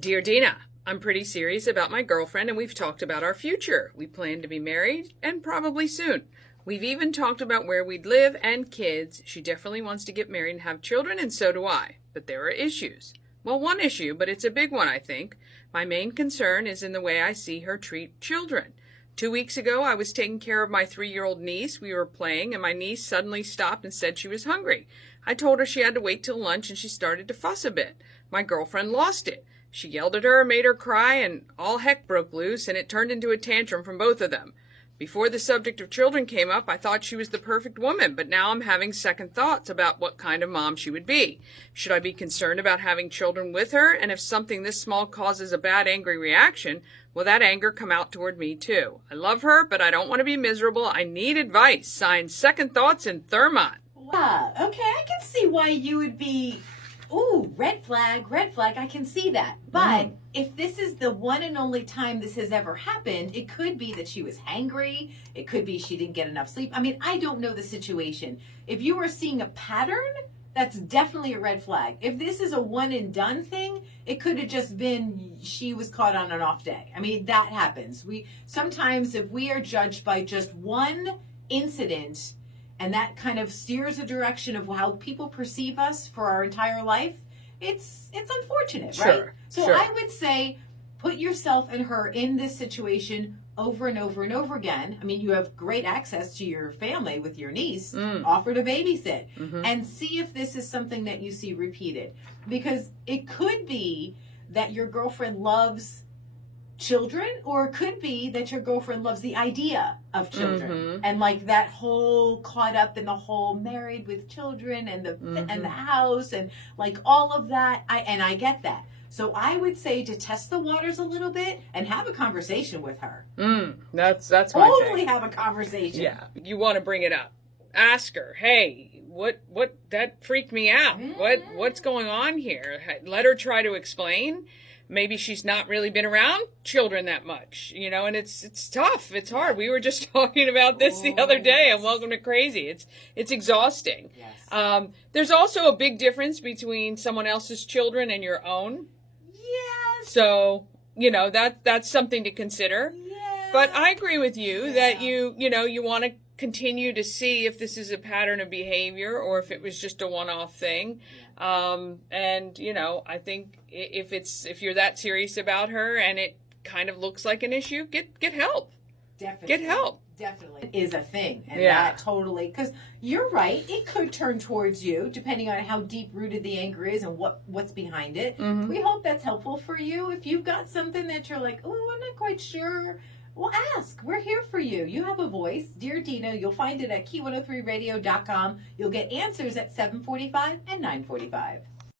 Dear Dina, I'm pretty serious about my girlfriend and we've talked about our future. We plan to be married and probably soon. We've even talked about where we'd live and kids. She definitely wants to get married and have children, and so do I. But there are issues. Well, one issue, but it's a big one, I think. My main concern is in the way I see her treat children. 2 weeks ago, I was taking care of my 3-year-old niece. We were playing, and my niece suddenly stopped and said she was hungry. I told her she had to wait till lunch, and she started to fuss a bit. My girlfriend lost it. She yelled at her, made her cry, and all heck broke loose, and it turned into a tantrum from both of them. Before the subject of children came up, I thought she was the perfect woman, but now I'm having second thoughts about what kind of mom she would be. Should I be concerned about having children with her? And if something this small causes a bad, angry reaction, will that anger come out toward me too? I love her, but I don't want to be miserable. I need advice. Signed, Second Thoughts in Thermont. Wow. Okay, I can see why you would be, ooh, red flag. I can see that. But if this is the one and only time this has ever happened, it could be that she was hangry. It could be she didn't get enough sleep. I mean, I don't know the situation. If you are seeing a pattern, that's definitely a red flag. If this is a one and done thing, it could have just been she was caught on an off day. I mean, that happens. Sometimes if we are judged by just one incident, and that kind of steers the direction of how people perceive us for our entire life, it's unfortunate, right? So I would say put yourself and her in this situation over and over and over again. I mean, you have great access to your family with your niece. Offer to babysit and see if this is something that you see repeated. Because it could be that your girlfriend loves children, or it could be that your girlfriend loves the idea of children and like that whole caught up in the whole married with children and the house and like all of that. I get that. So I would say to test the waters a little bit and have a conversation with her. That's my thing. Totally have a conversation. Yeah, you want to bring it up. Ask her, hey, what that freaked me out. What's going on here? Let her try to explain. Maybe she's not really been around children that much, and it's tough. It's hard. We were just talking about this the other day on Welcome to Crazy. It's exhausting. Yes. There's also a big difference between someone else's children and your own. Yes. So, that's something to consider. Yeah. But I agree with you that you want to continue to see if this is a pattern of behavior or if it was just a one-off thing. And I think if you're that serious about her and it kind of looks like an issue, get help. Definitely. Get help. Definitely is a thing. And that totally, because you're right, it could turn towards you depending on how deep rooted the anger is and what's behind it. We hope that's helpful for you. If you've got something that you're like, oh, I'm not quite sure, well, ask. We're here for you. You have a voice. Dear Dina, you'll find it at key103radio.com. You'll get answers at 7:45 and 9:45.